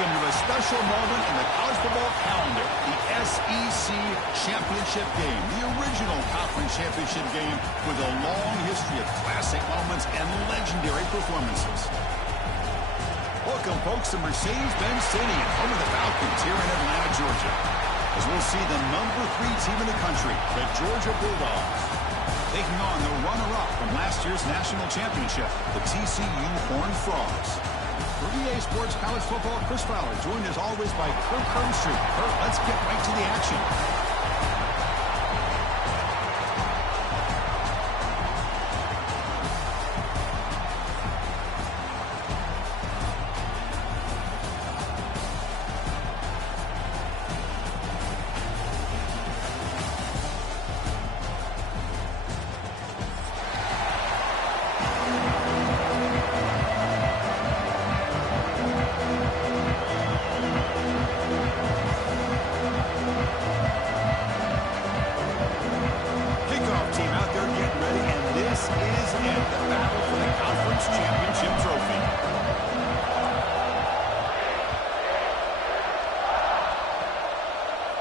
into a special moment in the college football calendar, the SEC Championship game, the original conference championship game with a long history of classic moments and legendary performances. Welcome, folks, to Mercedes-Benz Stadium, home of the Falcons here in Atlanta, Georgia, as we'll see the number 3 team in the country, the Georgia Bulldogs, taking on the runner-up from last year's national championship, the TCU Horned Frogs. For EA Sports College Football, Chris Fowler, joined as always by Kirk Herbstreit. Kirk, let's get right to the action.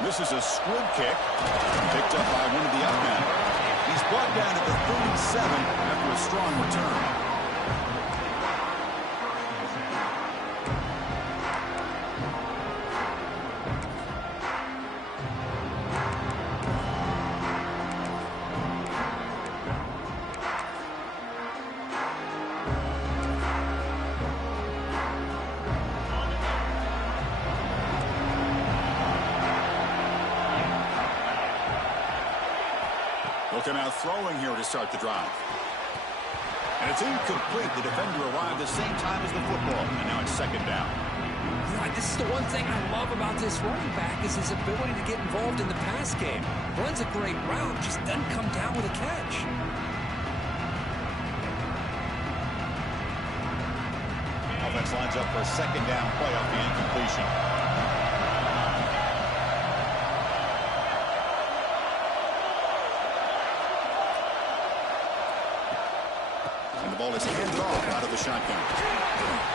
This is a squib kick, picked up by one of the up men. He's brought down at the 37 after a strong return. Looking out throwing here to start the drive. And it's incomplete. The defender arrived the same time as the football. And now it's second down. Right, this is the one thing I love about this running back is his ability to get involved in the pass game. Runs a great route, just doesn't come down with a catch. Offense lines up for a second down play off the incompletion. Ball is handed off out of the shotgun.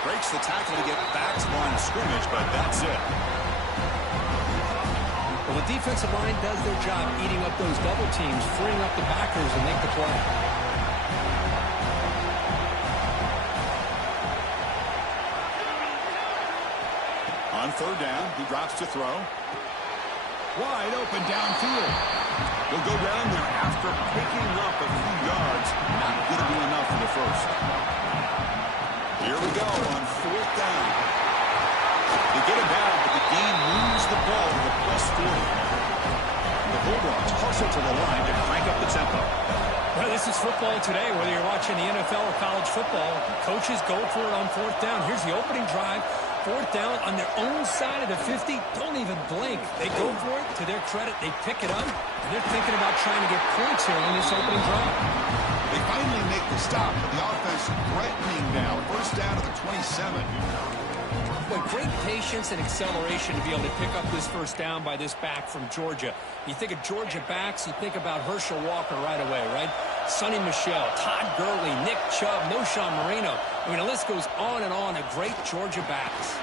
Breaks the tackle to get back to the line of scrimmage, but that's it. Well, the defensive line does their job eating up those double teams, freeing up the backers and make the play. On third down, he drops to throw. Wide open downfield. He'll go down there after picking up a few yards. Not going to be enough for the first. Here we go on fourth down. They get it down, but the game moves the ball to the +40. The Bulldogs hustle to the line to crank up the tempo. Well, this is football today, whether you're watching the NFL or college football. Coaches go for it on fourth down. Here's the opening drive. Fourth down on their own side of the 50. Don't even blink. They go for it. To their credit, they pick it up. And they're thinking about trying to get points here on this opening drive. They finally make the stop, but the offense threatening now. First down at the 27. Boy, great patience and acceleration to be able to pick up this first down by this back from Georgia. You think of Georgia backs, you think about Herschel Walker right away, right? Sonny Michel, Todd Gurley, Nick Chubb, Noshawn Marino. I mean, the list goes on and on of great Georgia backs.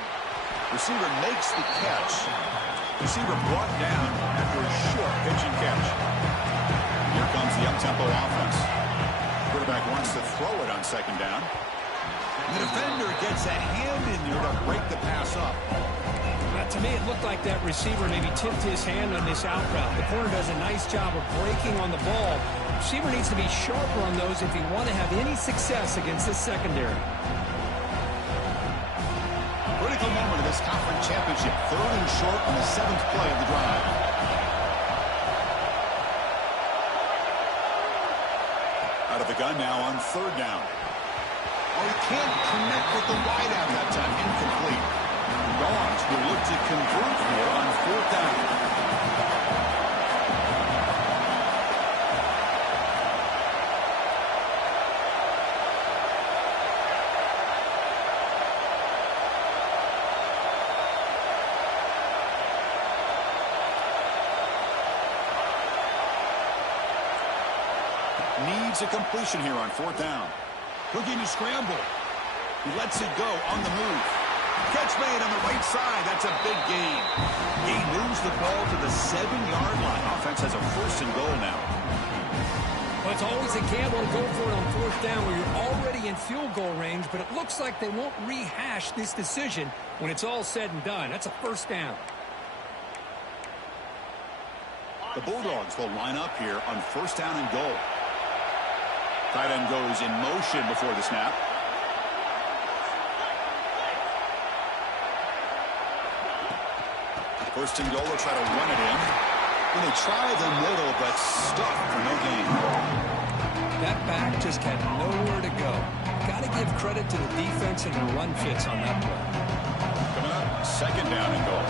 Receiver makes the catch. Receiver brought down after a short pitch and catch. Here comes the up-tempo offense. Quarterback wants to throw it on second down. The defender gets a hand in there to break the pass up. To me, it looked like that receiver maybe tipped his hand on this out route. The corner does a nice job of breaking on the ball. The receiver needs to be sharper on those if you want to have any success against this secondary. Critical moment of this conference championship. Third and short on the 7th play of the drive. Out of the gun now on third down. Oh, he can't connect with the wideout that time. Incomplete. The Dogs will look to convert here on fourth down. Needs a completion here on fourth down. Looking to scramble. He lets it go on the move. Catch made on the right side. That's a big gain. He moves the ball to the 7-yard line. Offense has a 1st and goal now. Well, it's always a gamble to go for it on 4th down when you're already in field goal range, but it looks like they won't rehash this decision when it's all said and done. That's a 1st down. The Bulldogs will line up here on 1st down and goal. Tight end goes in motion before the snap. First and goal, they'll try to run it in. And they try the middle, but stuck for no gain. That back just had nowhere to go. Got to give credit to the defense and the run fits on that play. Coming up, 2nd down and goal.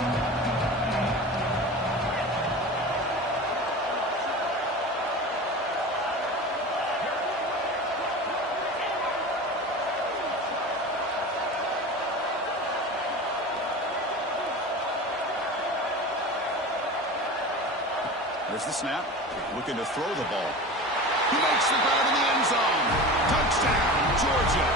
There's the snap. Looking to throw the ball. He makes the grab in the end zone. Touchdown, Georgia.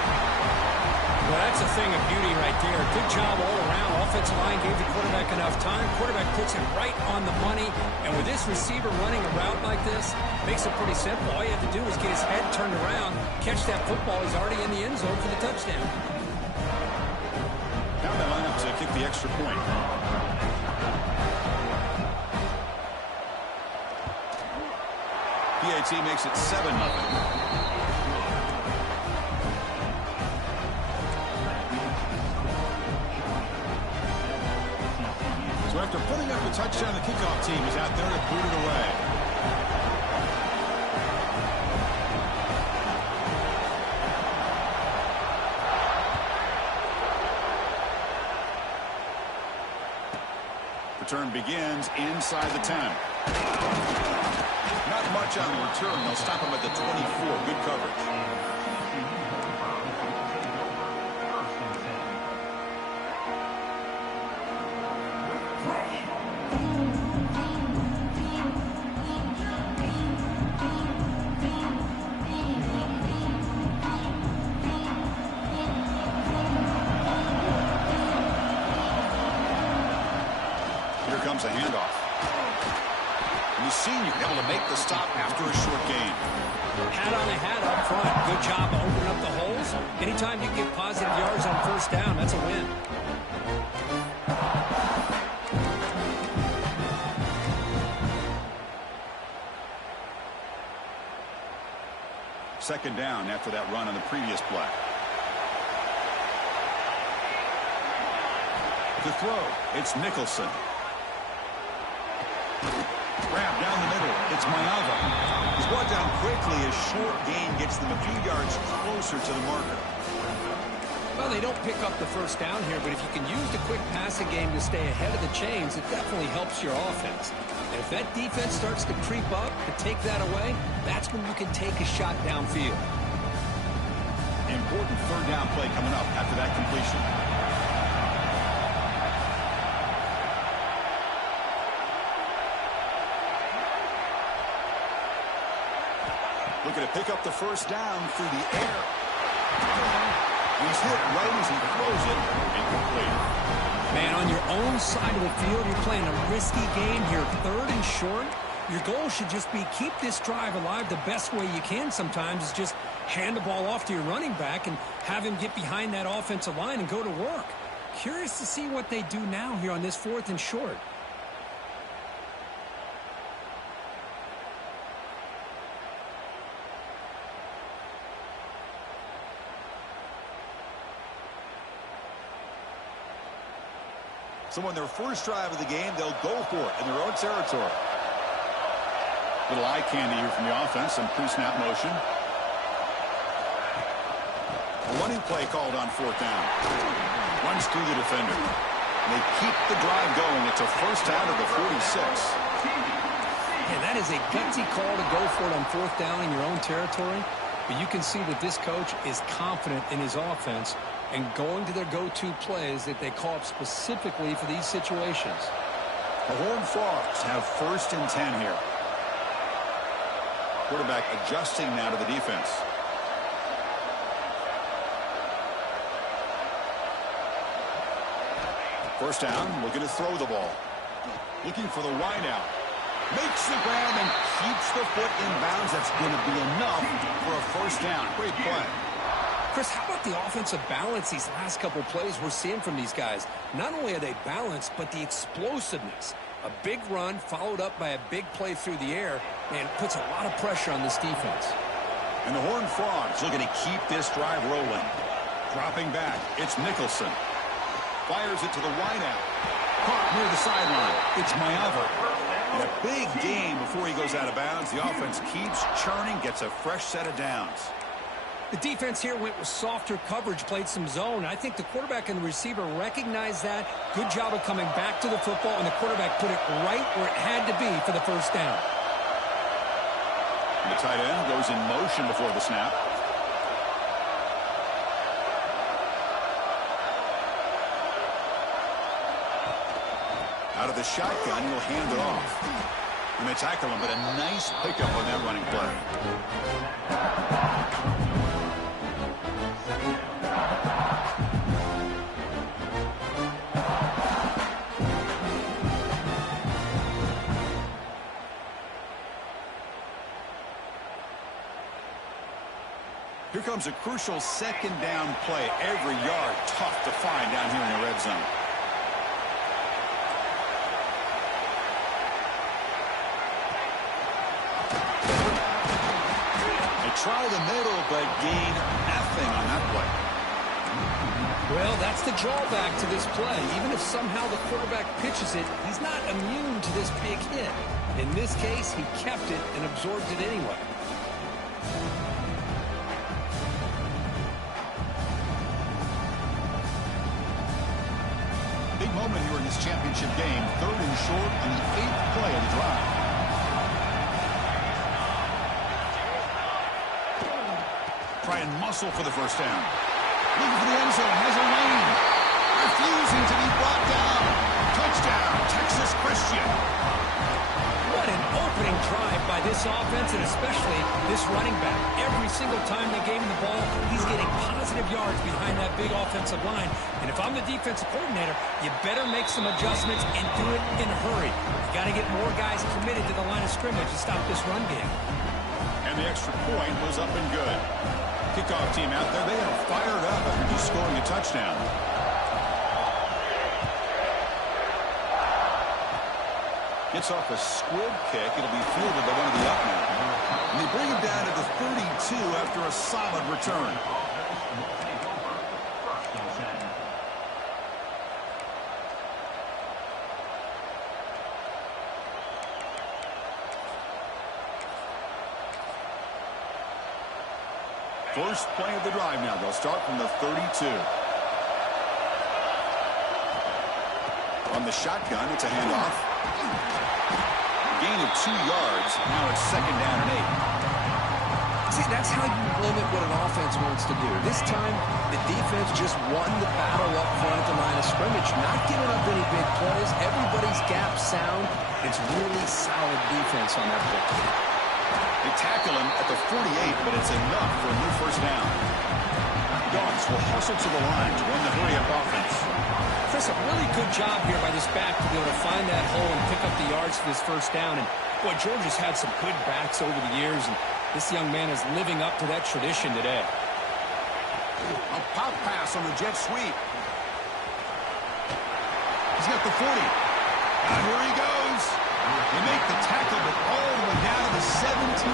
Well, that's a thing of beauty right there. Good job all around. Offensive line gave the quarterback enough time. Quarterback puts it right on the money. And with this receiver running a route like this, makes it pretty simple. All you have to do is get his head turned around, catch that football. He's already in the end zone for the touchdown. Now they line up to kick the extra point. PAT makes it 7-0. So after putting up a touchdown, the kickoff team is out there to boot it away. Return begins inside the 10. Not much on the return. They'll stop him at the 24. Good coverage. Here comes a handoff. And the senior able to make the stop after a short gain. Hat on a hat up front. Good job of opening up the holes. Anytime you get positive yards on 1st down, that's a win. Second down after that run on the previous play. To throw, it's Nicholson. Grab down the middle. It's Mayava. He's brought down quickly. A short gain gets them a few yards closer to the marker. Well, they don't pick up the 1st down here, but if you can use the quick passing game to stay ahead of the chains, it definitely helps your offense. And if that defense starts to creep up to take that away, that's when you can take a shot downfield. Important 3rd down play coming up after that completion. Looking to pick up the 1st down through the air. He's hit right as he throws it. Incomplete. Man, on your own side of the field, you're playing a risky game here. 3rd and short. Your goal should just be keep this drive alive the best way you can sometimes is just hand the ball off to your running back and have him get behind that offensive line and go to work. Curious to see what they do now here on this 4th and short. So on their first drive of the game, they'll go for it in their own territory. Little eye candy here from the offense, some pre-snap motion. A running play called on 4th down. Runs through the defender. They keep the drive going. It's a 1st down to the 46. Yeah, that is a gutsy call to go for it on 4th down in your own territory. But you can see that this coach is confident in his offense and going to their go-to plays that they call up specifically for these situations. The Horned Frogs have 1st and 10 here. Quarterback adjusting now to the defense. First down, looking to throw the ball. Looking for the wide out. Makes the grab and keeps the foot in bounds. That's going to be enough for a first down. Great play. Chris, how about the offensive balance these last couple plays we're seeing from these guys? Not only are they balanced, but the explosiveness. A big run followed up by a big play through the air, and puts a lot of pressure on this defense. And the Horned Frogs looking to keep this drive rolling. Dropping back, it's Nicholson. Fires it to the wideout. Caught near the sideline. It's Mayaver. And a big gain before he goes out of bounds. The offense keeps churning, gets a fresh set of downs. The defense here went with softer coverage, played some zone. I think the quarterback and the receiver recognized that. Good job of coming back to the football, and the quarterback put it right where it had to be for the first down. And the tight end goes in motion before the snap. Out of the shotgun, he'll hand it off. And they tackle him, but a nice pickup on that running play. Here comes a crucial second down play. Every yard tough to find down here in the red zone. Try the middle, but gain nothing on that play. Well, that's the drawback to this play. Even if somehow the quarterback pitches it, he's not immune to this big hit. In this case, he kept it and absorbed it anyway. Big moment here in this championship game. 3rd and short on the 8th play of the drive. Try and muscle for the first down. Looking for the end zone. Has a lane. Refusing to be brought down. Touchdown, Texas Christian. What an opening drive by this offense, and especially this running back. Every single time they gave him the ball, he's getting positive yards behind that big offensive line. And if I'm the defensive coordinator, you better make some adjustments and do it in a hurry. You got to get more guys committed to the line of scrimmage to stop this run game. And the extra point was up and good. Kickoff team out there, they are fired up after just scoring a touchdown. Gets off a squib kick. It'll be fielded by one of the up men. And they bring him down to the 32 after a solid return. First play of the drive now. They'll start from the 32. On the shotgun, it's a handoff. Gain of 2 yards. Now it's 2nd down and 8. See, that's how you limit what an offense wants to do. This time, the defense just won the battle up front at the line of scrimmage, not giving up any big plays. Everybody's gap sound. It's really solid defense on that play. They tackle him at the 48, but it's enough for a new first down. Dogs will hustle to the line to run the hurry-up offense. Chris, a really good job here by this back to be able to find that hole and pick up the yards for this first down. And, boy, Georgia's had some good backs over the years, and this young man is living up to that tradition today. A pop pass on the jet sweep. He's got the 40. And here he goes. They make the tackle, but all the way down to the 17.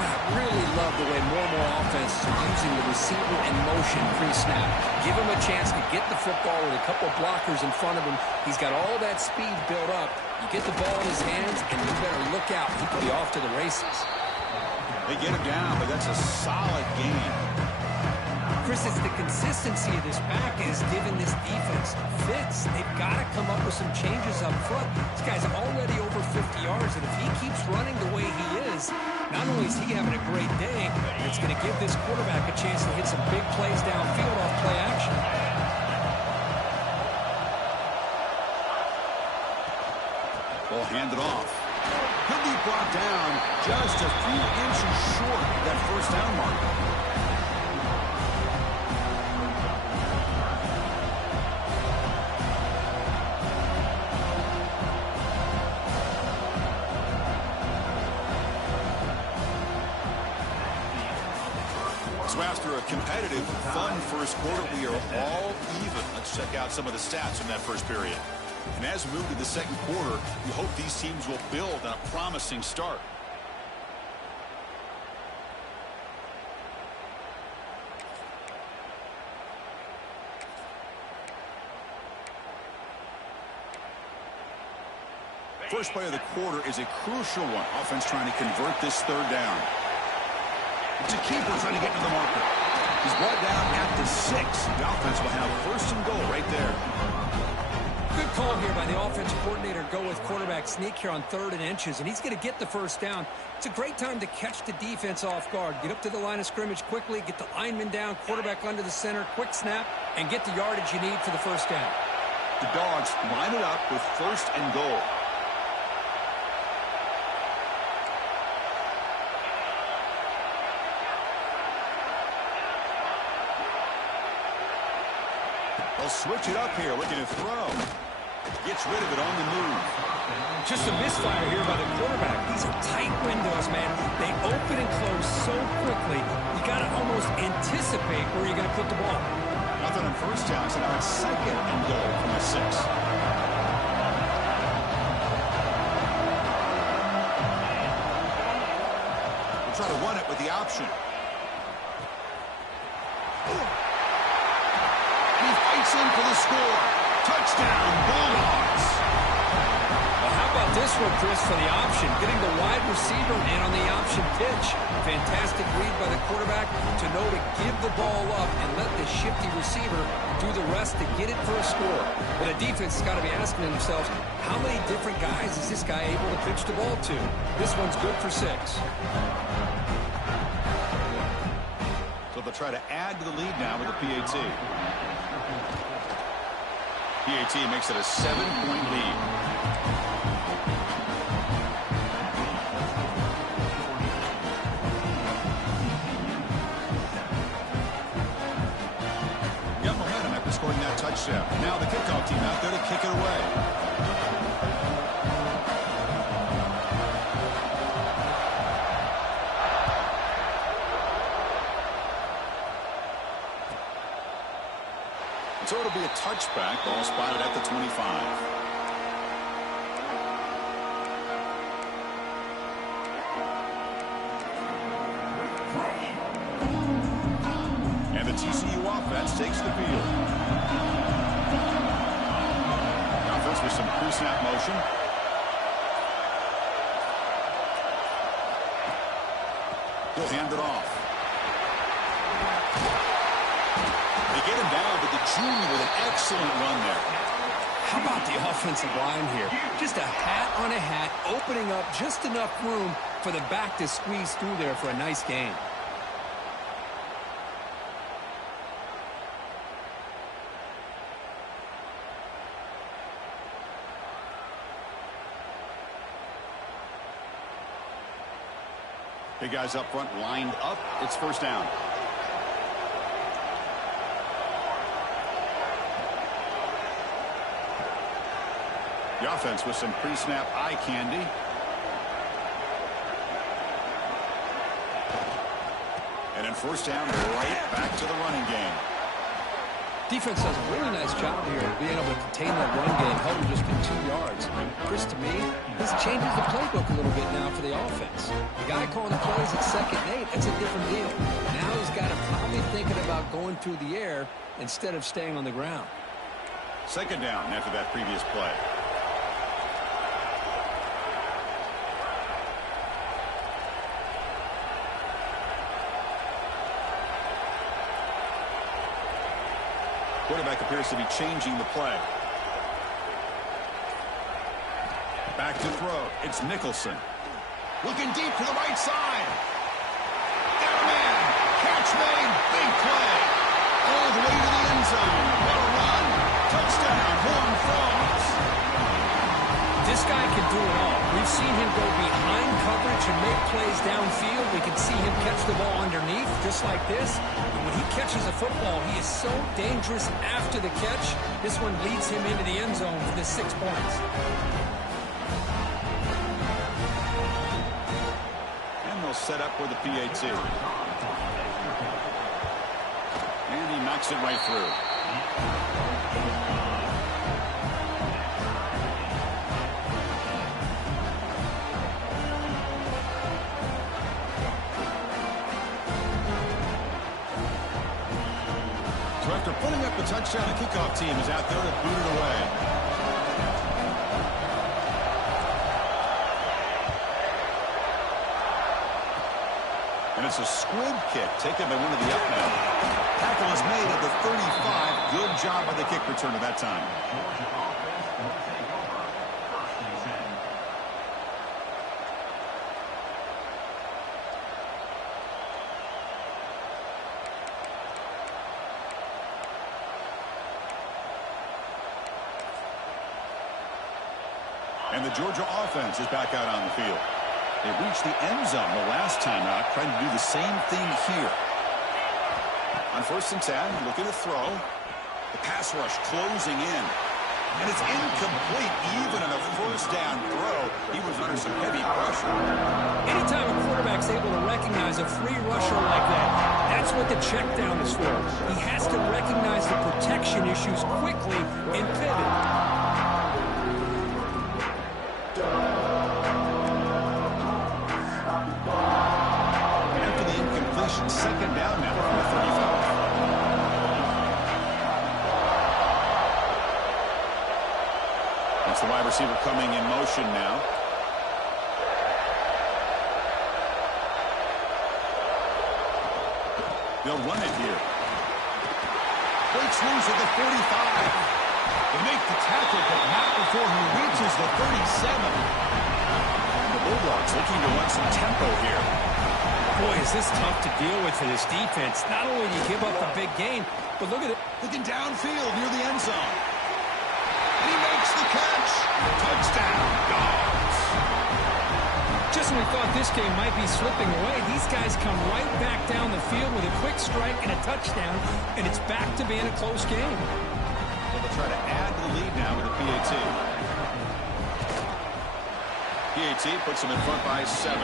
I really love the way more and more offenses are using the receiver in motion pre-snap. Give him a chance to get the football with a couple of blockers in front of him. He's got all that speed built up. You get the ball in his hands, and you better look out. He could be off to the races. They get him down, but that's a solid game. Chris, it's the consistency of this back is giving this defense fits. They've got to come up with some changes up front. This guy's already over 50 yards, and if he keeps running the way he is, not only is he having a great day, it's going to give this quarterback a chance to hit some big plays downfield off play action. Ball handed off. Could be brought down just a few inches short of that first down mark. So after a competitive, fun first quarter, we are all even. Let's check out some of the stats from that first period. And as we move to the second quarter, we hope these teams will build on a promising start. First play of the quarter is a crucial one. Offense trying to convert this third down. It's a keeper trying to get to the marker. He's brought down at the 6. The offense will have first and goal right there. Good call here by the offensive coordinator. Go with quarterback sneak here on 3rd and inches, and he's going to get the first down. It's a great time to catch the defense off guard. Get up to the line of scrimmage quickly, get the lineman down, quarterback under the center, quick snap, and get the yardage you need for the first down. The Dogs line it up with first and goal. They'll switch it up here, looking to throw. Gets rid of it on the move. Just a misfire here by the quarterback. These are tight windows, man. They open and close so quickly, you got to almost anticipate where you're going to put the ball. Nothing on first down, so now it's second and goal from the 6. We'll try to run it with the option. Fights in for the score. Touchdown, Bulldogs. Well, how about this one, Chris, for the option? Getting the wide receiver in on the option pitch. Fantastic read by the quarterback to know to give the ball up and let the shifty receiver do the rest to get it for a score. But the defense has got to be asking themselves, how many different guys is this guy able to pitch the ball to? This one's good for 6. So they'll try to add to the lead now with the PAT. PAT makes it a 7-point lead. Got momentum after scoring that touchdown. Now the kickoff team out there to kick it away. So it'll be a touchback. Ball spotted at the 25. And the TCU offense takes the field. The offense with some pre-snap motion. He'll hand it off. Get him down, but the junior with an excellent run there. How about the offensive line here? Just a hat on a hat, opening up just enough room for the back to squeeze through there for a nice gain. Big guys up front lined up. It's first down. The offense with some pre-snap eye candy. And then first down, right back to the running game. Defense does a really nice job here of being able to contain that run game, held him just for 2 yards. Chris, to me, this changes the playbook a little bit now for the offense. The guy calling the plays at 2nd and 8, that's a different deal. Now he's got to probably thinking about going through the air instead of staying on the ground. Second down after that previous play. Quarterback appears to be changing the play. Back to throw. It's Nicholson. Looking deep to the right side. Got a man. Catch made. Big play. All the way to the end zone. What a run. Touchdown. Horned Frogs. This guy can do it all. We've seen him go behind coverage and make plays downfield. We can see him catch the ball underneath, just like this. And when he catches a football, he is so dangerous after the catch. This one leads him into the end zone for the 6 points. And they'll set up for the PAT. knocks it right through. So after putting up the touchdown, the kickoff team is out there to boot it away. And it's a squib kick taken by one of the up men. Tackle is made at the 35. Good job by the kick return at that time. And the Georgia offense is back out on the field. They reached the end zone the last time out, trying to do the same thing here. On 1st and 10, looking to throw. The pass rush closing in. And it's incomplete, even on a first down throw. He was under some heavy pressure. Anytime a quarterback's able to recognize a free rusher like that, that's what the check down is for. He has to recognize the protection issues quickly and pivot. After the incompletion, 2nd down now from the 35. That's the wide receiver coming in motion now. They'll run it here. Breaks loose at the 45. They make the tackle, but not before he reaches the 37. The Bulldogs looking to run some tempo here. Boy, is this tough to deal with for this defense. Not only do you give up a big gain, but look at it. Looking downfield near the end zone. He makes the catch. Touchdown, Dogs. Just when we thought this game might be slipping away, these guys come right back down the field with a quick strike and a touchdown, and it's back to being a close game. Well, they'll try to add to the lead now with a PAT. PAT puts them in front by 7.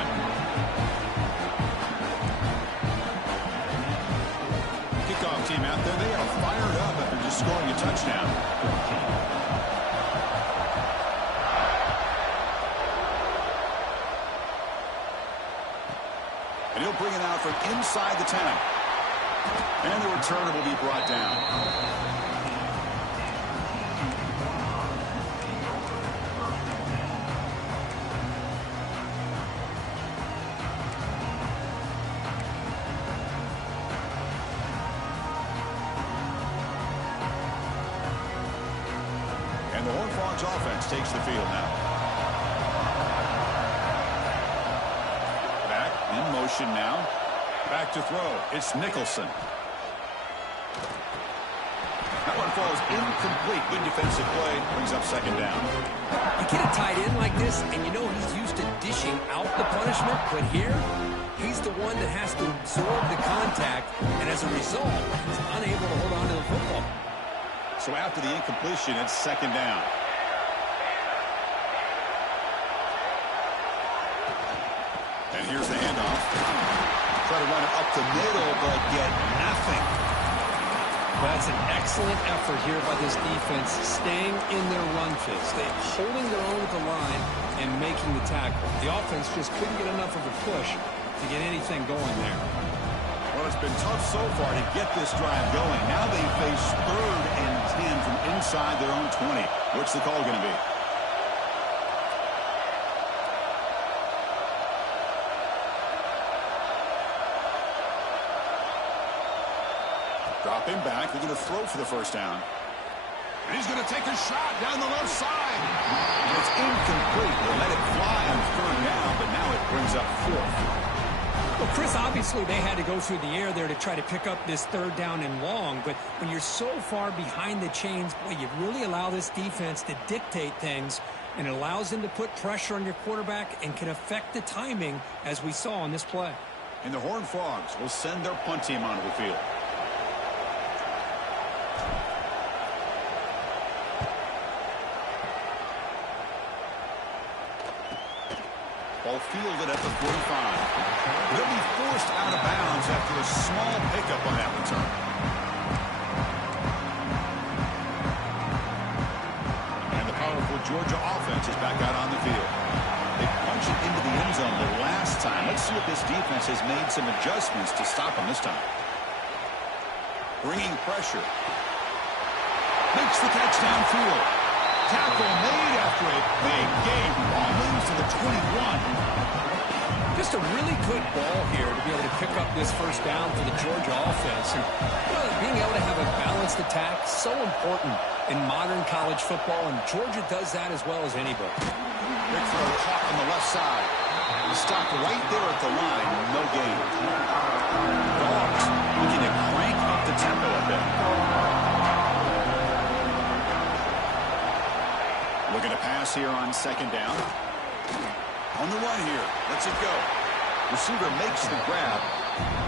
Kickoff team out there, they are fired up after just scoring a touchdown. And he'll bring it out from inside the 10. And the returner will be brought down. And the Horned Frogs offense takes the field now. Back in motion now. Back to throw. It's Nicholson. That one falls incomplete. Good defensive play. Brings up 2nd down. You get a tight end like this, and you know he's used to dishing out the punishment, but here, he's the one that has to absorb the contact, and as a result, he's unable to hold on to the football. So after the incompletion, it's 2nd down. And here's the handoff. Try to run it up the middle, but get nothing. That's an excellent effort here by this defense, staying in their run fits. They're holding their own at the line and making the tackle. The offense just couldn't get enough of a push to get anything going there. Well, it's been tough so far to get this drive going. Now they face 3rd and 10 from inside their own 20. What's the call going to be? Drop him back. They're going to throw for the 1st down. And he's going to take a shot down the left side. And it's incomplete. They let it fly on 3rd down, but now it brings up 4th. Well, Chris, obviously they had to go through the air there to try to pick up this 3rd down and long, but when you're so far behind the chains, boy, you really allow this defense to dictate things, and it allows them to put pressure on your quarterback and can affect the timing, as we saw on this play. And the Horned Frogs will send their punt team onto the field. Ball fielded at the 45. They'll be forced out of bounds after a small pickup on that return. Georgia offense is back out on the field. They punched it into the end zone the last time. Let's see if this defense has made some adjustments to stop them this time. Bringing pressure. Makes the catch downfield. Tackle made after a big game. Ball moves to the 21. Just a really good ball here to be able to pick up this first down for the Georgia offense. And being able to have a balanced attack, so important in modern college football, and Georgia does that as well as anybody. Big throw caught on the left side. He stopped right there at the line. No gain. Dogs looking to crank up the tempo a bit. Looking to pass here on second down. On the run here. Lets it go. Receiver makes the grab.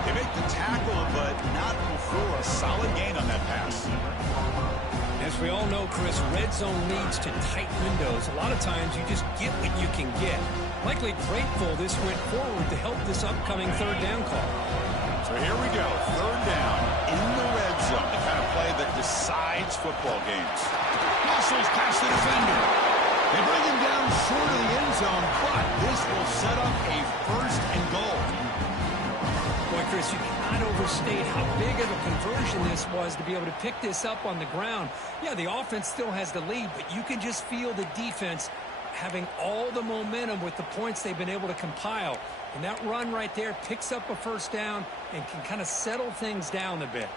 They make the tackle, but not before a solid gain on that pass. As we all know, Chris, red zone leads to tight windows. A lot of times you just get what you can get. Likely grateful this went forward to help this upcoming third down call. So here we go. Third down in the red zone. The kind of play that decides football games. Muscles past the defender. They bring him down short of the end zone, but this will set up a first and goal. Boy, Chris, you cannot overstate how big of a conversion this was to be able to pick this up on the ground. Yeah, the offense still has the lead, but you can just feel the defense having all the momentum with the points they've been able to compile. And that run right there picks up a first down and can kind of settle things down a bit.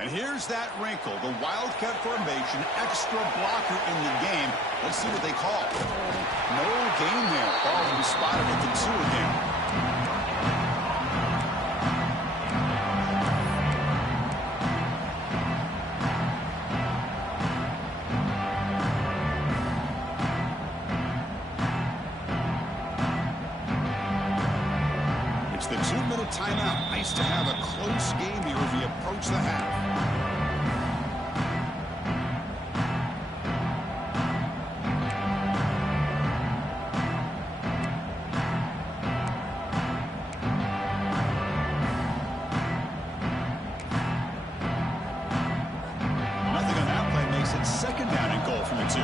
And here's that wrinkle, the Wildcat formation, extra blocker in the game. Let's see what they call. No gain there. Ball will be spotted at the 2 again. It's the 2-minute timeout. Nice to have a close game here as we approach the half. Second down and goal from the 2.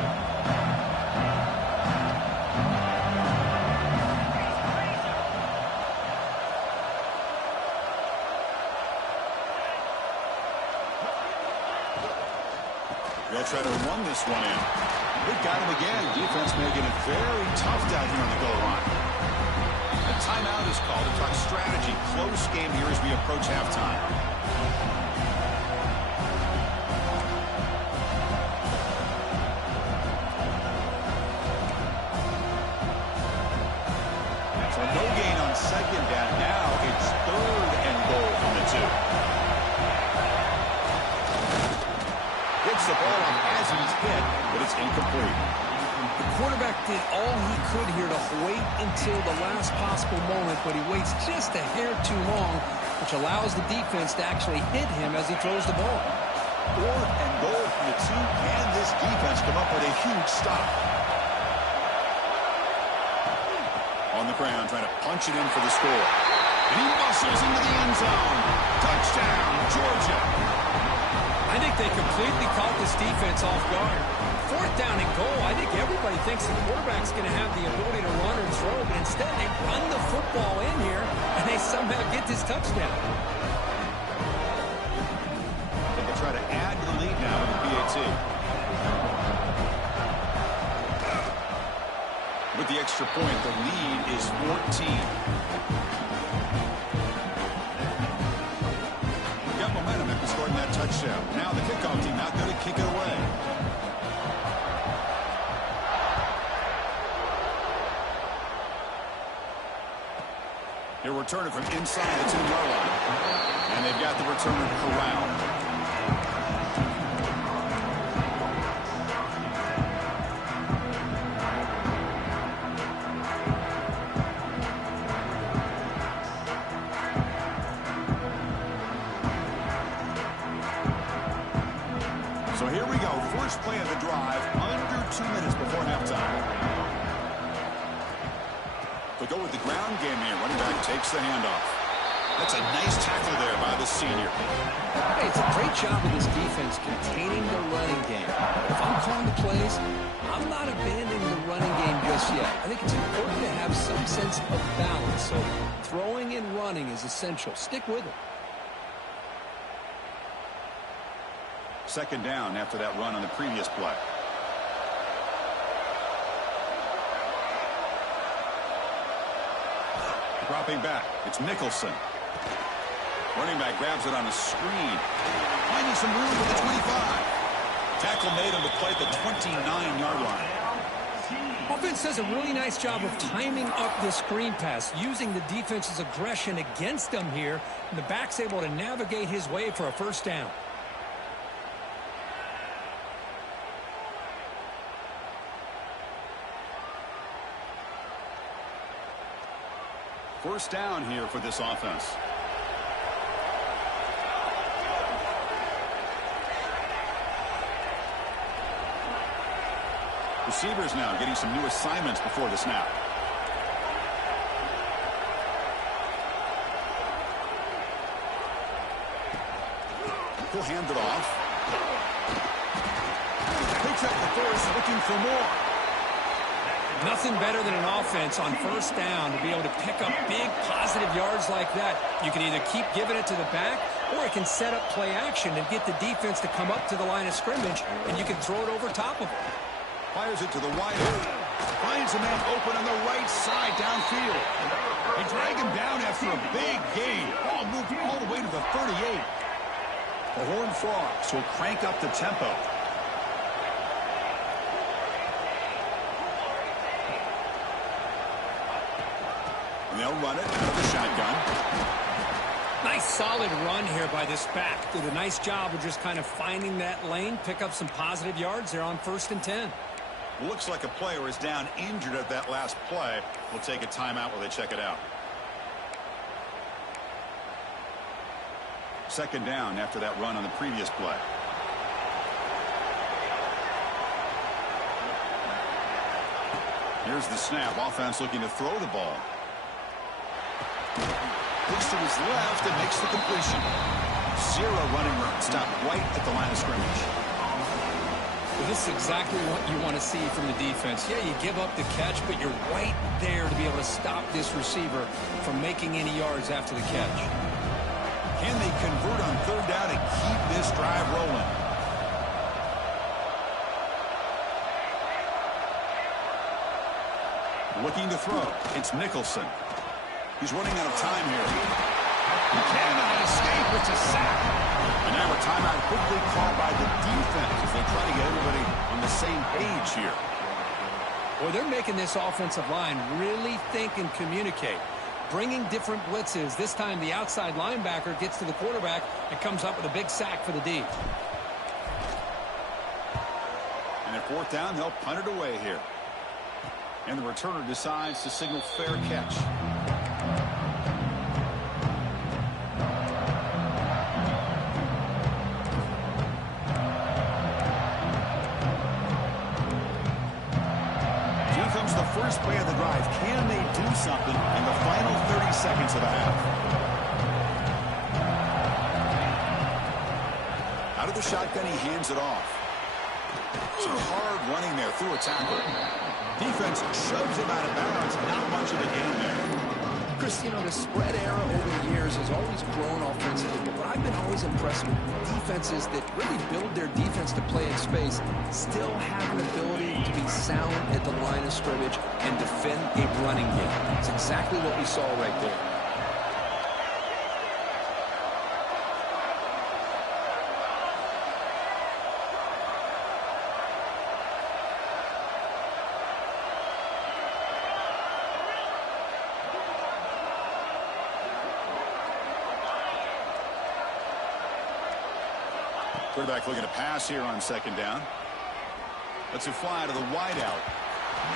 They'll try to run this one in. They got him again. Defense making it very tough down here on the goal line. A timeout is called to talk strategy. Close game here as we approach halftime. No gain on second down. Now it's third and goal from the 2. Gets the ball up as he's hit, but it's incomplete. The quarterback did all he could here to wait until the last possible moment, but he waits just a hair too long, which allows the defense to actually hit him as he throws the ball. Fourth and goal from the 2. Can this defense come up with a huge stop? On the ground, trying to punch it in for the score. And he muscles into the end zone. Touchdown, Georgia. I think they completely caught this defense off guard. Fourth down and goal. I think everybody thinks the quarterback's going to have the ability to run or throw, but instead they run the football in here, and they somehow get this touchdown. They'll try to add to the lead now with the PAT. With the extra point, the lead is 14. We've got momentum after scoring that touchdown. Now the kickoff team out there to kick it away. They're returning from inside the 2-yard line. And they've got the returner corralled. So here we go. First play of the drive, under 2 minutes before halftime. The They'll go with the ground game here. Running back takes the handoff. That's a nice tackle there by the senior. Hey, it's a great job of this defense containing the running game. If I'm calling the plays, I'm not abandoning the running game just yet. I think it's important to have some sense of balance. So throwing and running is essential. Stick with it. Second down after that run on the previous play. Dropping back, it's Nicholson. Running back grabs it on a screen. Finding some room for the 25. Tackle made on the play at the 29-yard line. Offense does a really nice job of timing up this screen pass, using the defense's aggression against them here. And the back's able to navigate his way for a first down. First down here for this offense. Receivers now getting some new assignments before the snap. He'll hand it off. Picks up the first, looking for more. Nothing better than an offense on first down to be able to pick up big positive yards like that. You can either keep giving it to the back, or it can set up play action and get the defense to come up to the line of scrimmage, and you can throw it over top of them. Fires it to the wide open. Finds a man open on the right side downfield. They drag him down after a big gain. Ball moved all the way to the 38. The Horned Frogs will crank up the tempo. And they'll run it out of the shotgun. Nice solid run here by this back. Did a nice job of just kind of finding that lane, pick up some positive yards. They're on 1st and 10. Looks like a player is down injured at that last play. We'll take a timeout while they check it out. Second down after that run on the previous play. Here's the snap. Offense looking to throw the ball. Looks to his left and makes the completion. Zero running room. Stopped right at the line of scrimmage. Well, this is exactly what you want to see from the defense. Yeah, you give up the catch, but you're right there to be able to stop this receiver from making any yards after the catch. Can they convert on third down and keep this drive rolling? Looking to throw. It's Nicholson. He's running out of time here. He cannot escape. It's a sack. And now a timeout quickly called by the defense as they try to get everybody on the same page here. Well, they're making this offensive line really think and communicate. Bringing different blitzes. This time the outside linebacker gets to the quarterback and comes up with a big sack for the D. And at fourth down, they'll punt it away here. And the returner decides to signal fair catch. Here comes the first play of the drive. Can they do something in the final 30 seconds of the half? Out of the shotgun, he hands it off. Some hard running there through a tackle. Defense shoves him out of bounds. Not much of a gain there. Chris, you know, the spread era over the years has always grown offensively, but I've been always impressed with defenses that really build their defense to play in space, still have an ability to be sound at the line of scrimmage and defend a running game. It's exactly what we saw right there. Quarterback looking to pass here on second down. Lets it fly to the wideout.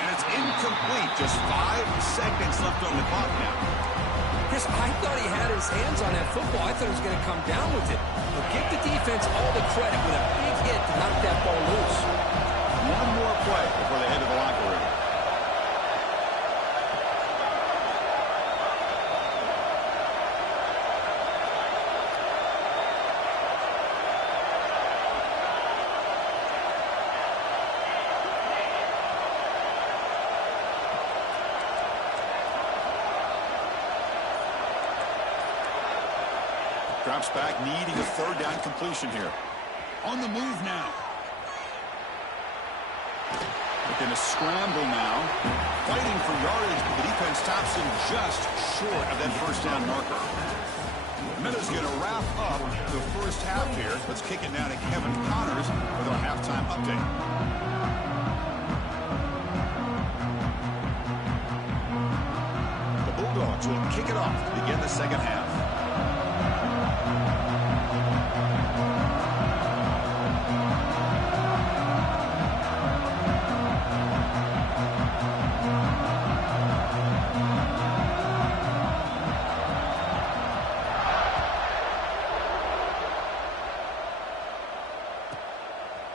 And it's incomplete. Just 5 seconds left on the clock now. Chris, I thought he had his hands on that football. I thought he was going to come down with it. But give the defense all the credit with a big hit to knock that ball loose. One more play before they head to the locker room. Drops back, needing a third down completion here. On the move now. Looking to scramble now. Fighting for yardage, but the defense stops him just short of that first down marker. Minutes going to wrap up the first half here. Let's kick it now to Kevin Connors with our halftime update. The Bulldogs will kick it off to begin the second half.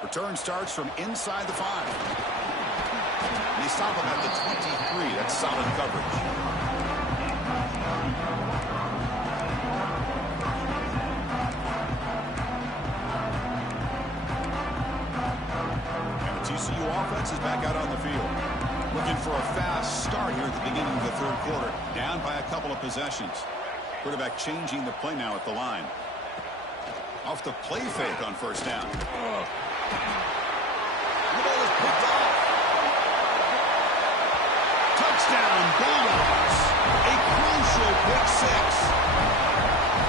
Return starts from inside the 5. And they stop him at the 23. That's solid coverage. And the TCU offense is back out on the field. Looking for a fast start here at the beginning of the third quarter. Down by a couple of possessions. Quarterback changing the play now at the line. Off the play fake on first down. The ball is picked off. Touchdown, Bulldogs. A crucial pick six.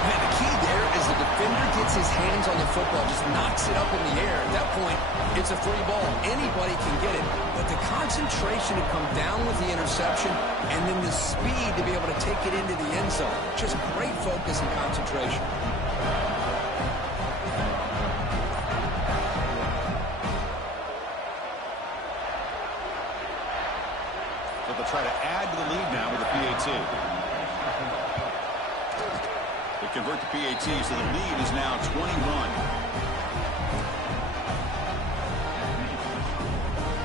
Man, the key there is the defender gets his hands on the football, just knocks it up in the air. At that point, it's a free ball. Anybody can get it. But the concentration to come down with the interception and then the speed to be able to take it into the end zone. Just great focus and concentration. They'll try to add to the lead now with the PAT. They convert the PAT, so the lead is now 21.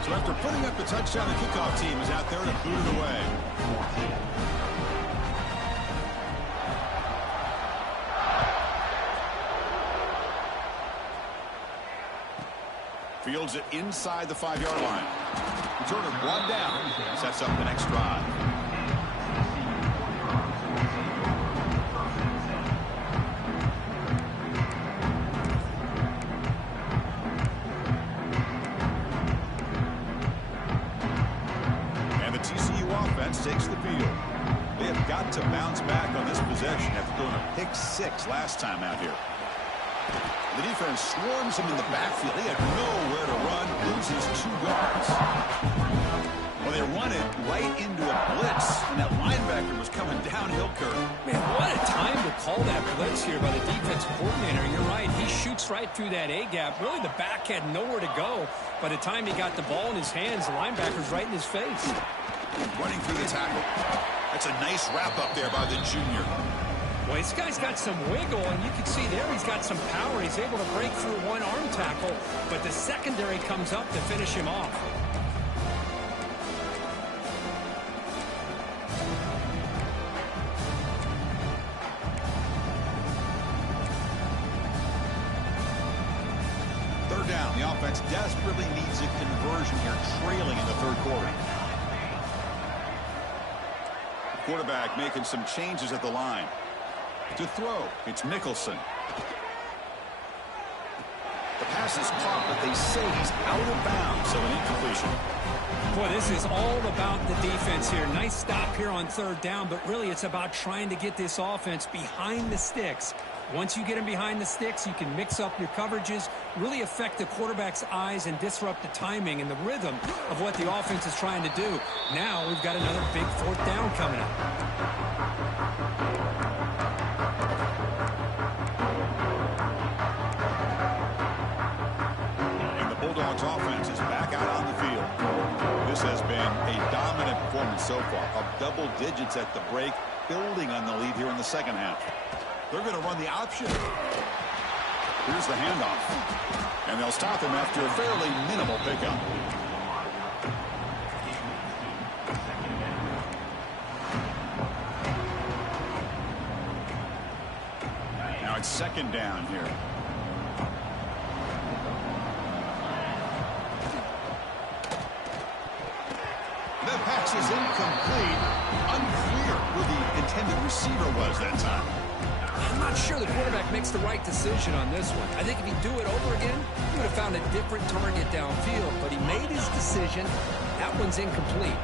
So after putting up the touchdown, the kickoff team is out there to boot it away. Fields it inside the 5-yard line. Returner brought down. Sets up the next drive. And the TCU offense takes the field. They have got to bounce back on this possession after throwing a pick six last time out here. The defense swarms him in the backfield. He had nowhere to run, loses 2 yards. Well, they run it right into a blitz, and that linebacker was coming downhill curve. Man, what a time to call that blitz here by the defense coordinator. You're right. He shoots right through that A-gap. Really, the back had nowhere to go. By the time he got the ball in his hands, the linebacker's right in his face. Running through the tackle. That's a nice wrap up there by the junior. Well, this guy's got some wiggle, and you can see there he's got some power. He's able to break through one arm tackle, but the secondary comes up to finish him off. Third down. The offense desperately needs a conversion here, trailing in the third quarter. The quarterback making some changes at the line. To throw, it's Nicholson. The pass is caught, but they say he's out of bounds, so an incompletion. Boy, this is all about the defense here. Nice stop here on third down, but really it's about trying to get this offense behind the sticks. Once you get him behind the sticks, you can mix up your coverages, really affect the quarterback's eyes and disrupt the timing and the rhythm of what the offense is trying to do. Now we've got another big fourth down coming up. Bulldogs offense is back out on the field. This has been a dominant performance so far. Up double digits at the break, building on the lead here in the second half. They're going to run the option. Here's the handoff. And they'll stop him after a fairly minimal pickup. Now it's second down here. The pass is incomplete. Unclear who the intended receiver was that time. I'm not sure the quarterback makes the right decision on this one. I think if he'd do it over again, he would have found a different target downfield. But he made his decision. That one's incomplete.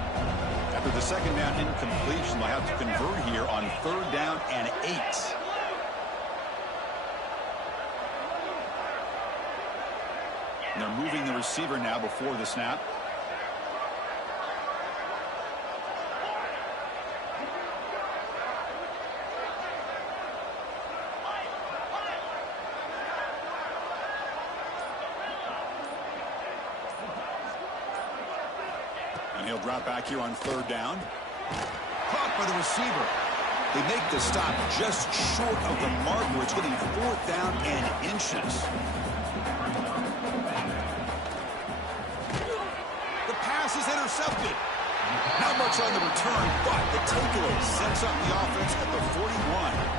After the second down incompletion, they'll have to convert here on 3rd down and 8. And they're moving the receiver now before the snap. And he'll drop back here on 3rd down. Caught by the receiver. They make the stop just short of the mark where it's getting 4th down and inches. The pass is intercepted. Not much on the return, but the takeaway sets up the offense at the 41.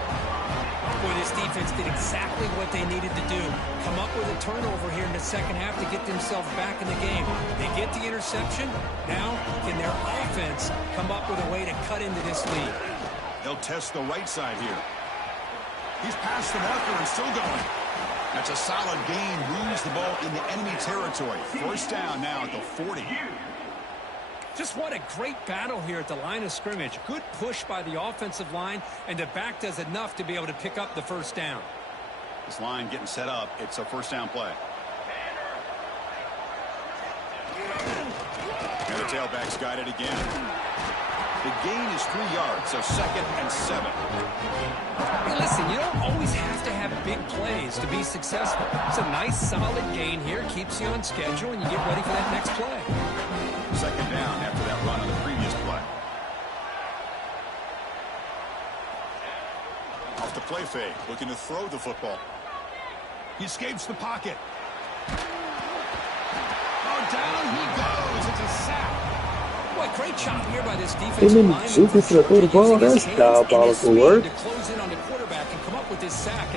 Boy, this defense did exactly what they needed to do. Come up with a turnover here in the second half to get themselves back in the game. They get the interception. Now, can their offense come up with a way to cut into this lead? They'll test the right side here. He's past the marker and still going. That's a solid gain. Moves the ball in the enemy territory. 1st down now at the 40. Just what a great battle here at the line of scrimmage. Good push by the offensive line, and the back does enough to be able to pick up the 1st down. This line getting set up. It's a 1st down play. And the tailback's got it again. The gain is 3 yards, so 2nd and 7. Hey, listen, you don't always have to have big plays to be successful. It's a nice, solid gain here. Keeps you on schedule, and you get ready for that next play. 2nd down after that run on the previous play. Off the play fake, looking to throw the football. He escapes the pocket. Oh, down he goes. It's a sack. Boy, great job here by this defensive line. Superstratör Forrest Balkor. To close in on the quarterback and come up with this sack.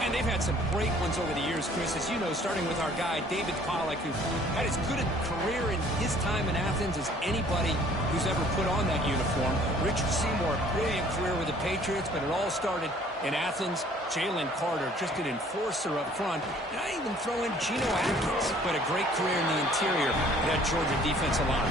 And they've had some great ones over the years, Chris, as you know, starting with our guy, David Pollack, who had as good a career in his time in Athens as anybody who's ever put on that uniform. Richard Seymour, brilliant career with the Patriots, but it all started in Athens. Jalen Carter, just an enforcer up front. And I even throw in Geno Atkins, but a great career in the interior of that Georgia defensive line.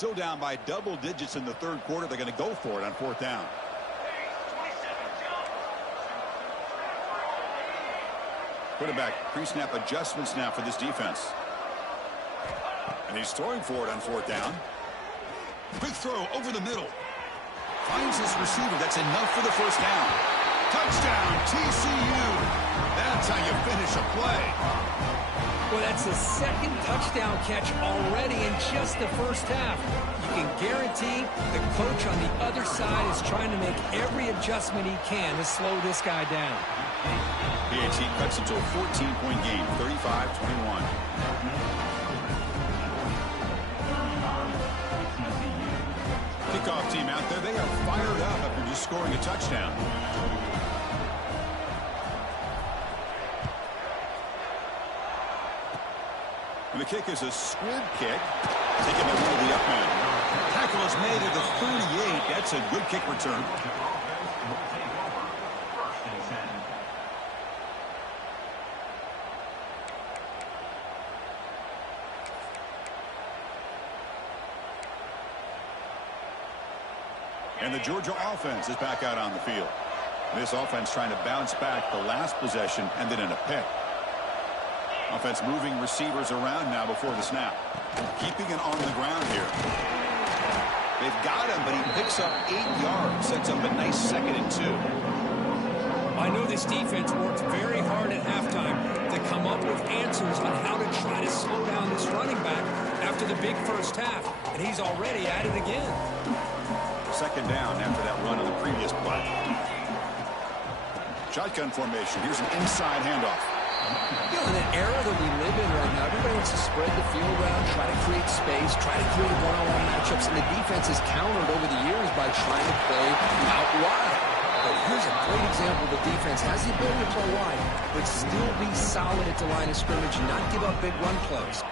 Still down by double digits in the 3rd quarter. They're going to go for it on 4th down. Quarterback pre-snap adjustments now for this defense. And he's throwing for it on 4th down. Quick throw over the middle. Finds his receiver. That's enough for the 1st down. Touchdown, TCU. That's how you finish a play. Well, that's the 2nd touchdown catch already in just the 1st half. You can guarantee the coach on the other side is trying to make every adjustment he can to slow this guy down. PAT cuts into a 14-point game, 35-21. Kickoff team out there. They are fired up after just scoring a touchdown. And the kick is a squib kick. Taking it over the up man. Tackle is made at the 38. That's a good kick return. And the Georgia offense is back out on the field. This offense trying to bounce back. The last possession ended in a pick. Offense moving receivers around now before the snap. Keeping it on the ground here. They've got him, but he picks up 8 yards. Sets up a nice 2nd and 2. I know this defense worked very hard at halftime to come up with answers on how to try to slow down this running back after the big first half. And he's already at it again. 2nd down after that run on the previous play. Shotgun formation. Here's an inside handoff. You know, in an era that we live in right now, everybody wants to spread the field around, try to create space, try to create one-on-one matchups, and the defense has countered over the years by trying to play out wide. But here's a great example. The defense has the ability to play wide, but still be solid at the line of scrimmage and not give up big run plays.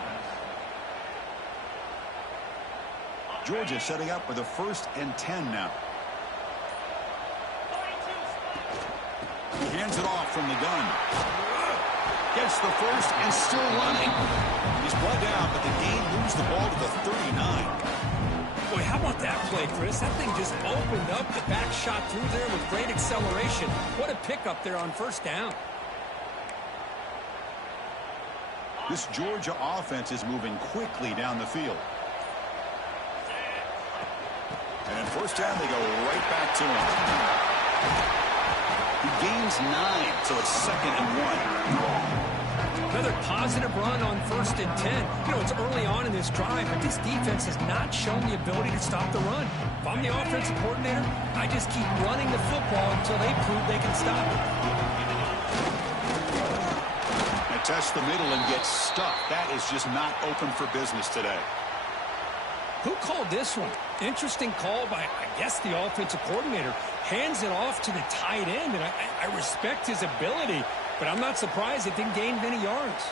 Georgia setting up with a 1st and 10 now. He hands it off from the gun. Gets the first and still running. He's brought down, but the game moves the ball to the 39. Boy, how about that play, Chris? That thing just opened up. The back shot through there with great acceleration. What a pickup there on 1st down. This Georgia offense is moving quickly down the field. And in 1st down, they go right back to him. He gains 9, so it's 2nd and 1. Another positive run on 1st and 10. You know, it's early on in this drive, but this defense has not shown the ability to stop the run. If I'm the offensive coordinator, I just keep running the football until they prove they can stop it. They test the middle and get stuck. That is just not open for business today. Who called this one? Interesting call by, I guess, the offensive coordinator. Hands it off to the tight end, and I respect his ability, but I'm not surprised it didn't gain many yards.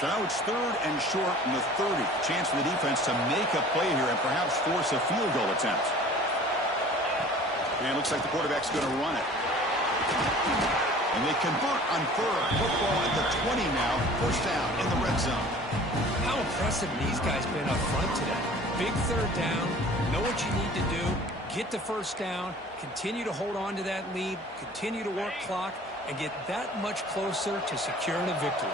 So now it's 3rd and short from the 30. Chance for the defense to make a play here and perhaps force a field goal attempt. And it looks like the quarterback's going to run it. And they convert on 3rd. Football at the 20 now. 1st down in the red zone. How impressive these guys been up front today. Big 3rd down. Know what you need to do. Get the 1st down. Continue to hold on to that lead. Continue to work clock. And get that much closer to securing a victory.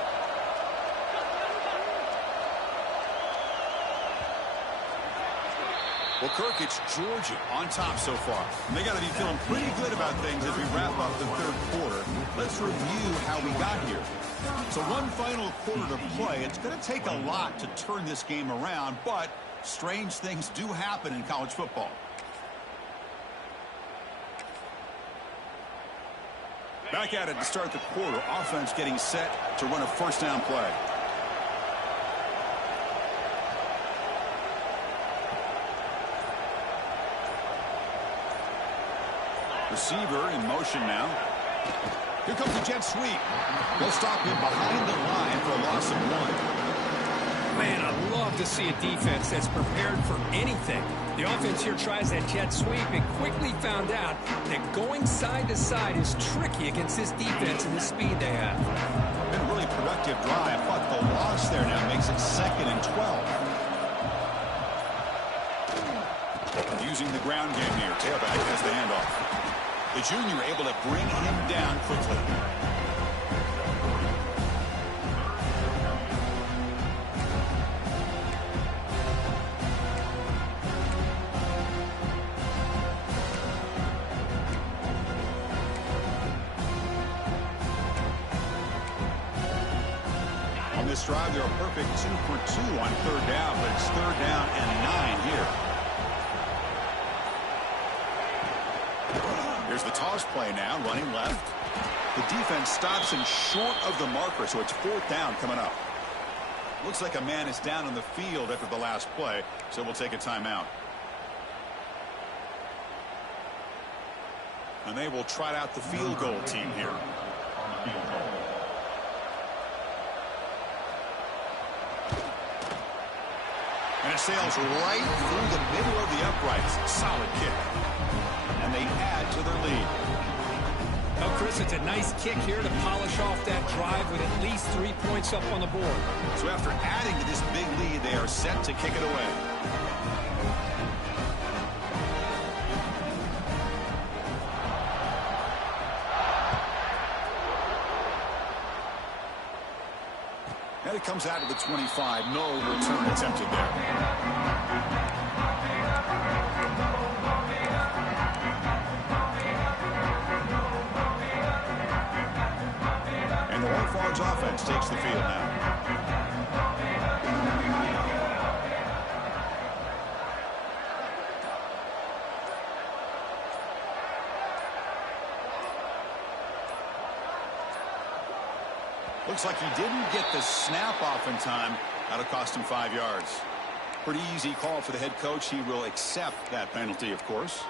Well, Kirk, it's Georgia on top so far. And they got to be feeling pretty good about things as we wrap up the 3rd quarter. Let's review how we got here. So 1 final quarter to play. It's going to take a lot to turn this game around, but strange things do happen in college football. Back at it to start the quarter. Offense getting set to run a 1st down play. Receiver in motion now. Here comes the jet sweep. They'll stop him behind the line for a loss of 1. Man, I love to see a defense that's prepared for anything. The offense here tries that jet sweep and quickly found out that going side to side is tricky against this defense and the speed they have. Been a really productive drive, but the loss there now makes it 2nd and 12. Using the ground game here. Tailback has the handoff. The junior able to bring him down quickly. On this drive, they're a perfect 2 for 2 on 3rd down, but it's 3rd down and 9 here. Here's the toss play now, running left. The defense stops him short of the marker, so it's 4th down coming up. Looks like a man is down on the field after the last play, so we'll take a timeout. And they will trot out the field goal team here. And it sails right through the middle of the uprights. Solid kick. And they add to their lead. Now, Chris, it's a nice kick here to polish off that drive with at least 3 points up on the board. So after adding to this big lead, they are set to kick it away. And it comes out to the 25. No return attempted there. And the White Frogs offense takes the field now. Looks like he didn't get the snap off in time. That'll cost him 5 yards. Pretty easy call for the head coach. He will accept that penalty, of course.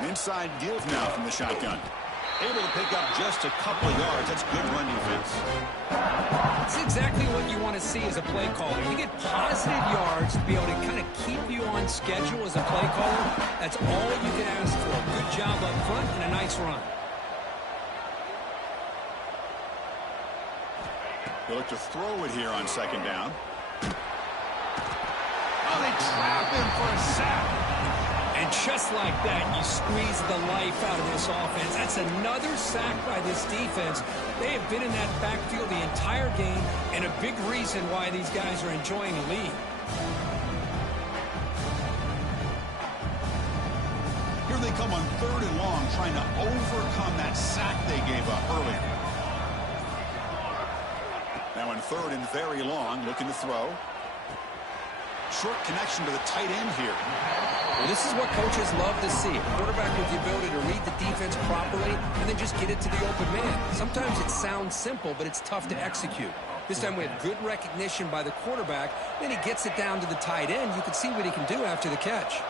An inside give now from the shotgun. Able to pick up just a couple of yards. That's good run defense. That's exactly what you want to see as a play caller. You get positive yards to be able to kind of keep you on schedule as a play caller. That's all you can ask for. Good job up front and a nice run. They'll look to throw it here on second down. Oh, they trap him for a sack. And just like that, you squeeze the life out of this offense. That's another sack by this defense. They have been in that backfield the entire game, and a big reason why these guys are enjoying a lead. Here they come on 3rd and long, trying to overcome that sack they gave up earlier. Now on 3rd and very long, looking to throw. Short connection to the tight end here. Well, this is what coaches love to see. A quarterback with the ability to read the defense properly and then just get it to the open man. Sometimes it sounds simple, but it's tough to execute. This time we have good recognition by the quarterback. Then he gets it down to the tight end. You can see what he can do after the catch.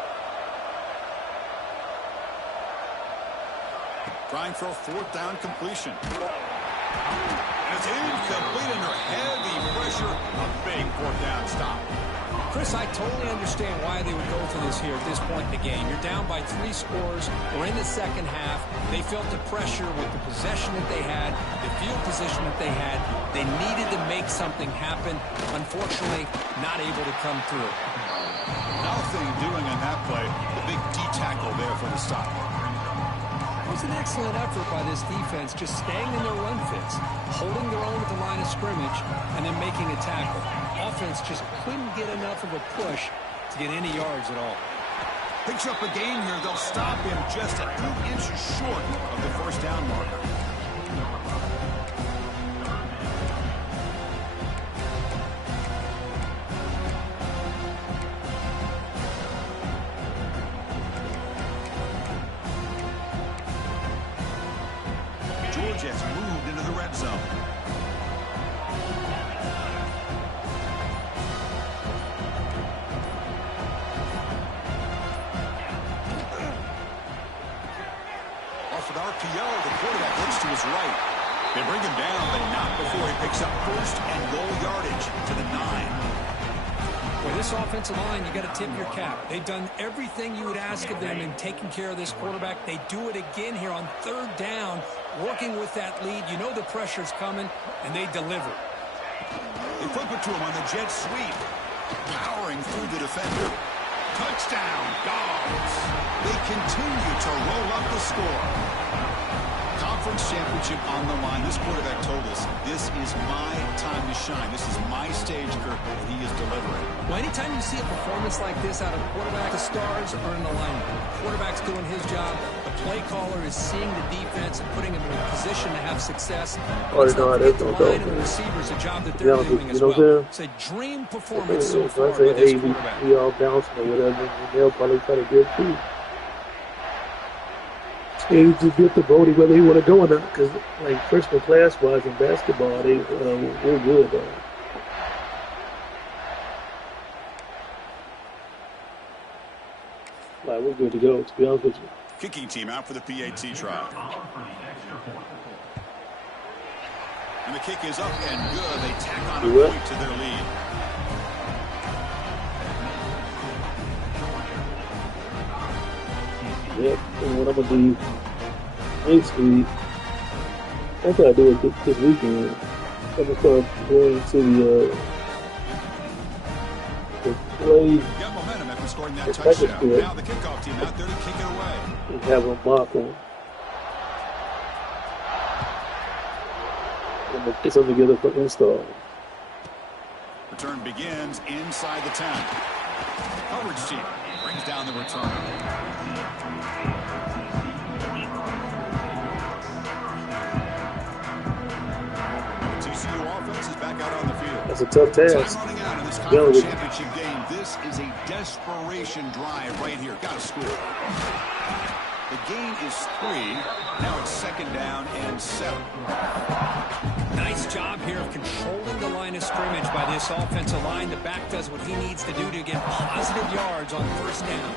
Trying for a 4th down completion. And it's incomplete under heavy pressure. A big 4th down stop. Chris, I totally understand why they would go for this here at this point in the game. You're down by 3 scores. We're in the second half. They felt the pressure with the possession that they had, the field position that they had. They needed to make something happen. Unfortunately, not able to come through. Nothing doing on that play. The big D tackle there for the stop. It was an excellent effort by this defense, just staying in their run fits, holding their own at the line of scrimmage, and then making a tackle. Offense just couldn't get enough of a push to get any yards at all. Picks up a gain here. They'll stop him just a few inches short of the 1st down marker. Georgia has moved into the red zone. Off an RPO, the quarterback looks to his right. They bring him down, but not before he picks up 1st and goal yardage to the 9. Well, this offensive line, you got to tip your cap. They've done everything you would ask of them in taking care of this quarterback. They do it again here on 3rd down, working with that lead. You know the pressure's coming, and they deliver. They flip it to him on the jet sweep. Powering through the defender. Touchdown, Dogs. They continue to roll up the score. Conference championship on the line. This quarterback told us, this is my time to shine. This is my stage, Kirk, and he is delivering. Well, anytime you see a performance like this out of a quarterback, the stars are in alignment. The quarterback's doing his job. The play caller is seeing the defense and putting him in a position to have success. Let's not forget the line and the receivers, a job that they're doing as well. It's a dream performance so far by this quarterback. We all bouncing or whatever, and they'll probably try to get too. It's just get the voting whether you want to go or not, because like freshman class-wise in basketball, we're good though. Like we're good to go, to be honest with you. Kicking team out for the PAT try. And the kick is up and good. They tack on a point to their lead. I'm gonna do next week. That's what I do it this weekend. I'm gonna start going to the play. Got momentum after scoring that touchdown. Now the kickoff team out there to kick it away. And have a mock one. And we'll put something together for install. Return begins inside the 10. Coverage team brings down the return. TCU offense is back out on the field. That's a tough task. Time running out in this conference championship game. This is a desperation drive right here. Got to score. The gain is 3. Now it's 2nd down and 7. Nice job here of controlling the line of scrimmage by this offensive line. The back does what he needs to do to get positive yards on 1st down.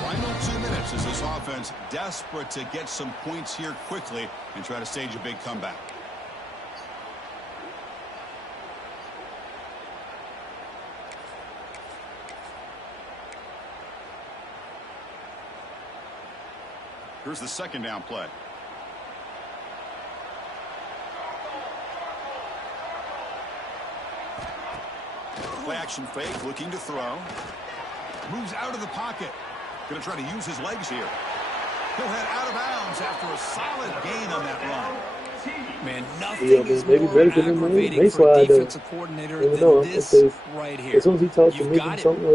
Final 2 minutes as this offense desperate to get some points here quickly and try to stage a big comeback. Here's the 2nd down play. Play action fake, looking to throw. Moves out of the pocket. Going to try to use his legs here. He'll head out of bounds after a solid gain on that run. Man, nothing is more aggravating for a defensive coordinator than this right here. As soon as he talks to me,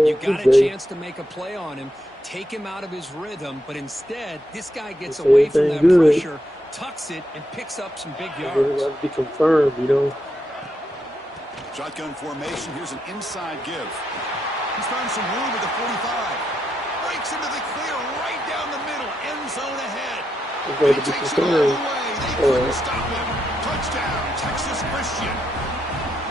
you've got a chance to make a play on him, take him out of his rhythm, but instead, this guy gets away from that pressure, tucks it, and picks up some big yards. It'll be confirmed, you know. Shotgun formation. Here's an inside give. He's found some room at the 45. Breaks into the clear right down the middle. End zone ahead. He takes it all the way. They couldn't stop him. Touchdown, Texas Christian.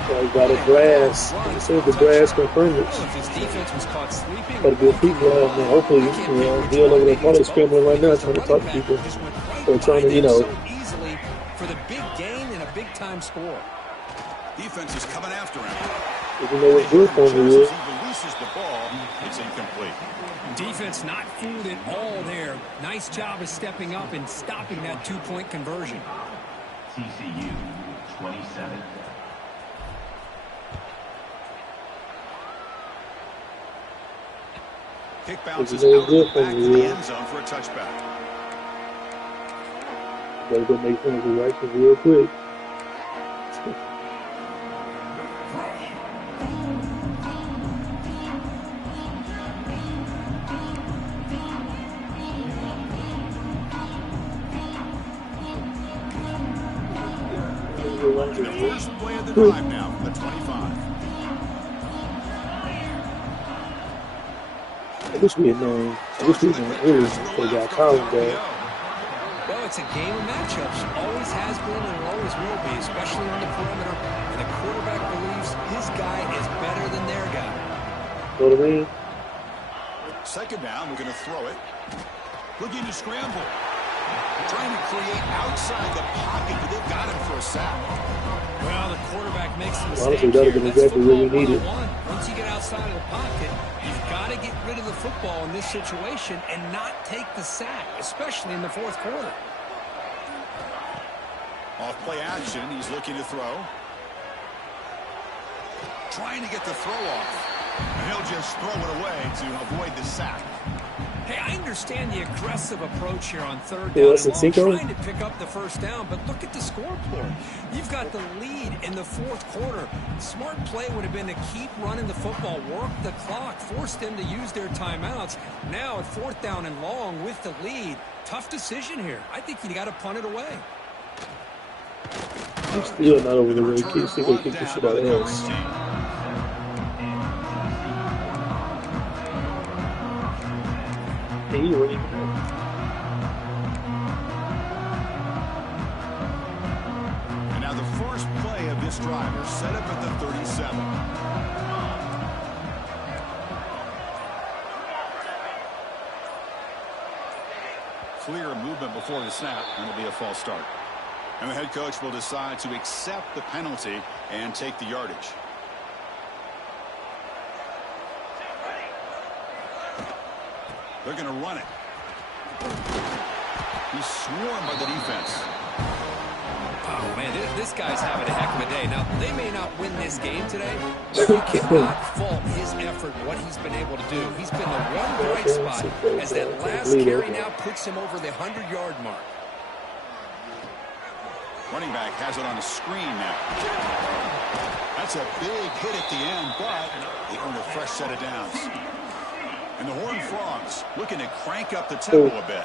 So he got a brass. He said the brass confirmed it. If his defense was caught sleeping, got to be a feet guy. Man, hopefully, Bill over there probably scrambling right now trying to talk to people. Or trying to, so easily for the big gain and a big-time score. Defense is coming after him. If you know what good for him is. He releases the ball. It's incomplete. Defense not fooled at all there. Nice job of stepping up and stopping that 2-point conversion. TCU 27. Kick bounces out of the back to the end zone for a touchback. Gotta go make things right real quick. The first play of the drive now from the 25. I wish we had known earlier they got Colin back. Well, it's a game of matchups. Always has been and always will be, especially on the perimeter. And the quarterback believes his guy is better than their guy. Know what I mean? 2nd down, we're going to throw it. Looking to scramble. Trying to create outside the pocket, but they've got him for a sack. Well, the quarterback makes a mistake. Honestly, that would have been exactly what we needed. Once you get outside of the pocket, you've got to get rid of the football in this situation and not take the sack, especially in the 4th quarter. Off play action, he's looking to throw. Trying to get the throw off. And he'll just throw it away to avoid the sack. Hey, I understand the aggressive approach here on 3rd down and long, trying to pick up the 1st down, but look at the scoreboard. You've got the lead in the 4th quarter. Smart play would have been to keep running the football, work the clock, force them to use their timeouts. Now at 4th down and long with the lead, tough decision here. I think you got to punt it away. I'm still not over the way. Kids think they kick the shit out of us. And now the first play of this drive is set up at the 37. Clear movement before the snap, and it'll be a false start. And the head coach will decide to accept the penalty and take the yardage. They're going to run it. He's swarmed by the defense. Oh, man, this guy's having a heck of a day. Now, they may not win this game today, but you cannot fault his effort, what he's been able to do. He's been the one bright spot as that last carry now puts him over the 100-yard mark. Running back has it on a screen now. That's a big hit at the end, but they earn a fresh set of downs. And the Horned Frogs looking to crank up the tempo a bit.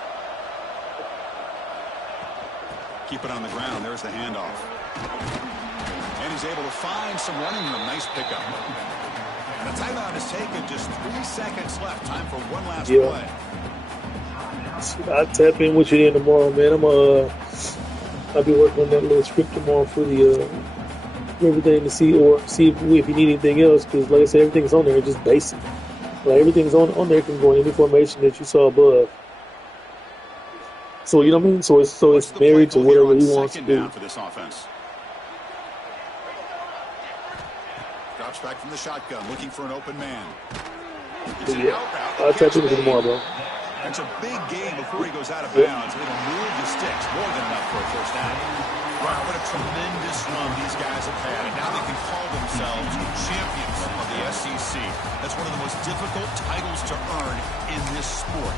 Keep it on the ground. There's the handoff. And he's able to find some running room. Nice pickup. And the timeout is taken. Just 3 seconds left. Time for one last play. I'll tap in with you in tomorrow, man. I'll be working on that little script tomorrow for the everything to see if you need anything else. Because, like I said, everything's on there. It's just basic. Like everything's on there can go in any formation that you saw above. So you know what I mean. So it's married to whatever he wants to do. For this offense. Drops back from the shotgun, looking for an open man. I'll touch it with you tomorrow, bro. That's a big game before he goes out of bounds. It'll move the sticks more than enough for a first down. Wow, what a tremendous run these guys have had, and now they can call themselves champions of the SEC. That's one of the most difficult titles to earn in this sport.